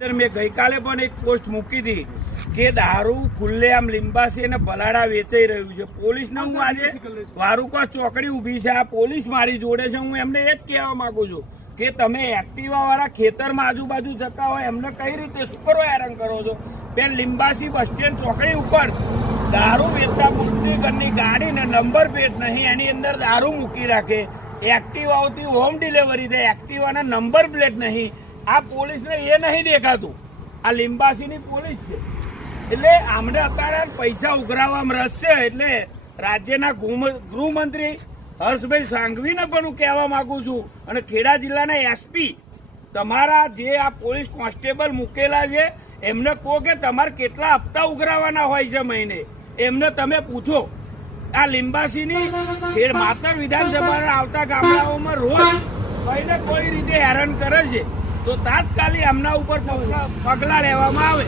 મેં ગઈકાલે પણ એક પોસ્ટ મૂકી હતી કે દારૂ ખુલ્લે આમ લીંબાસી અને ભલાડા વેચાઈ રહ્યું છે પોલીસને હું આજે વારુકા ચોકડી ઊભી છે આ પોલીસ મારી જોડે છે હું એમને એ જ કહેવા માંગુ છું કે તમે એક્ટિવા વાળા ખેતરમાં આજુબાજુ જતા હોય એમને કઈ રીતે શું કરો હેરાન કરો છો બેન લીંબાસી બસ સ્ટેન્ડ ચોકડી ઉપર દારૂ વેચતા મુસ્લિગરની ગાડીને નંબર પ્લેટ નહીં એની અંદર દારૂ મૂકી રાખે એક્ટિવાઓથી હોમ ડિલિવરી છે એક્ટિવાના નંબર પ્લેટ નહીં આ પોલીસને એ નહીં દેખાતું આ લિંબાસીની પોલીસ છે એટલે આમને અત્યારે પૈસા ઉઘરાવવામાં રસ છે એટલે રાજ્યના ગૃહમંત્રી હર્ષભાઈ સાંઘવીને પણ હું કહેવા માંગુ છું અને ખેડા જિલ્લાના એસપી તમારા જે આ પોલીસ કોન્સ્ટેબલ મૂકેલા છે એમને કહો કે તમારે કેટલા હપ્તા ઉઘરાવાના હોય છે મહિને એમને તમે પૂછો આ લિંબાસીની માતર વિધાનસભાના આવતા ગામડાઓમાં રોજ કોઈને કોઈ રીતે હેરાન કરે છે તો તાત્કાલિક એમના ઉપર પગલાં લેવામાં આવે